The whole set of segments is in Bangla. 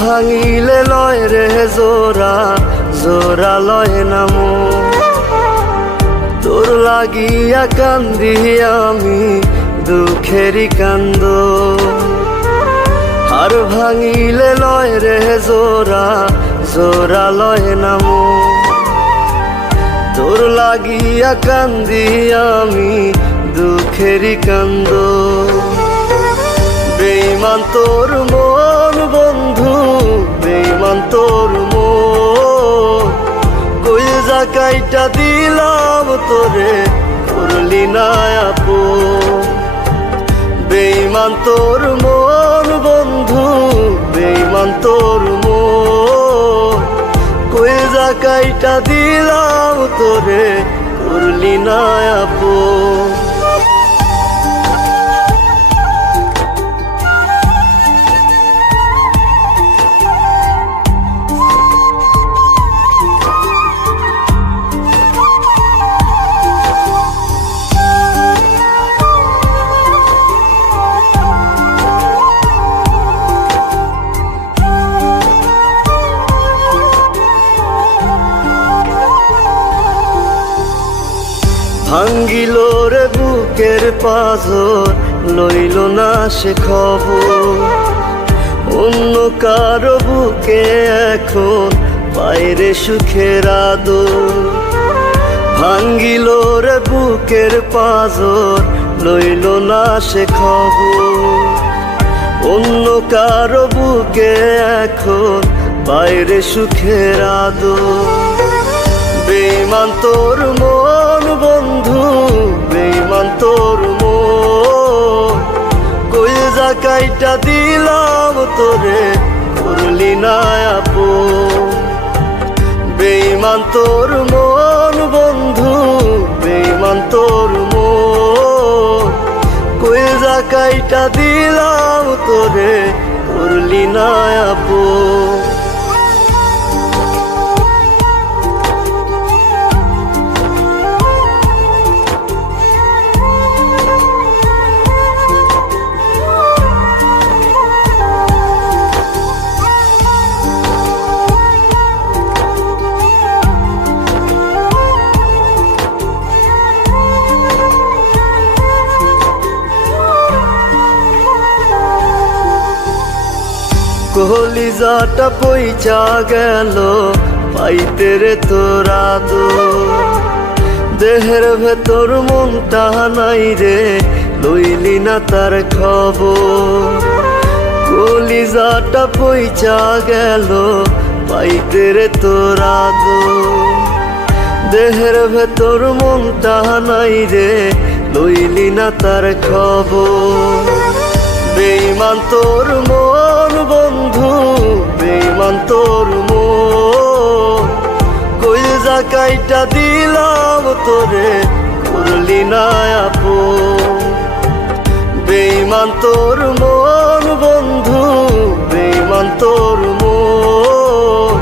ভাঙিলে লয় রে জোড়া জোড়া লয় না মন। তোর লাগিয়া কান্দি আমি দুঃখেরই কান্দ। আর ভাঙিলে লয় রে জোড়া জোড়া লয় না মন। তোর লাগিয়া কান্দি আমি দুঃখেরই কান্দ। বেঈমান তোর মন বন্ধু, বেঈমান তোর মন। কইজা কাইটা দিলাম তোরে, করলি না আপন। বেঈমান তোর মন বন্ধু, বেঈমান তোর মন। কইজা কাইটা দিলাম তোরে, করলি না আপন। ভাঙ্গিল রে বুকের পাথর, লইল না সে খবর। অন্য কারো বুকে এখন বাইরে সুখের আদর। ভাঙ্গিল রে বুকের পাথর, লইল না সে খবর। অন্য কারো বুকে এখন বাইরে সুখের আদর। বেঈমান তোর মন বন্ধু, বেঈমান তোর মন। কইজা কাইটা দিলাম তোরে, করলি না আপন। বেঈমান তোর মন বন্ধু, বেঈমান তোর মন। কইজা কাইটা দিলাম তোরে, করলি না আপন। কলিজাটা পইচা গেল পাইতে রে তোরা দোর। দেহের ভেতর মনটা নাই রে, লইলি না তার খবর। কলিজাটা পইচা গেল পাইতে রে তোরা দোর। দেহের ভেতর মনটা নাই রে, লইলি না তার খবর। বেঈমান তোর মন বন্ধু, বেঈমান তোর মন। কইজা কাইটা দিলাম তোরে, করলি না আপন। বেঈমান তোর মন বন্ধু, বেঈমান তোর মন।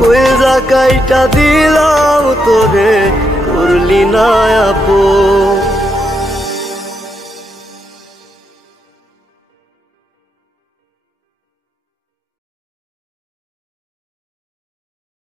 কইজা কাইটা দিলাম তোরে, করলি না আপন।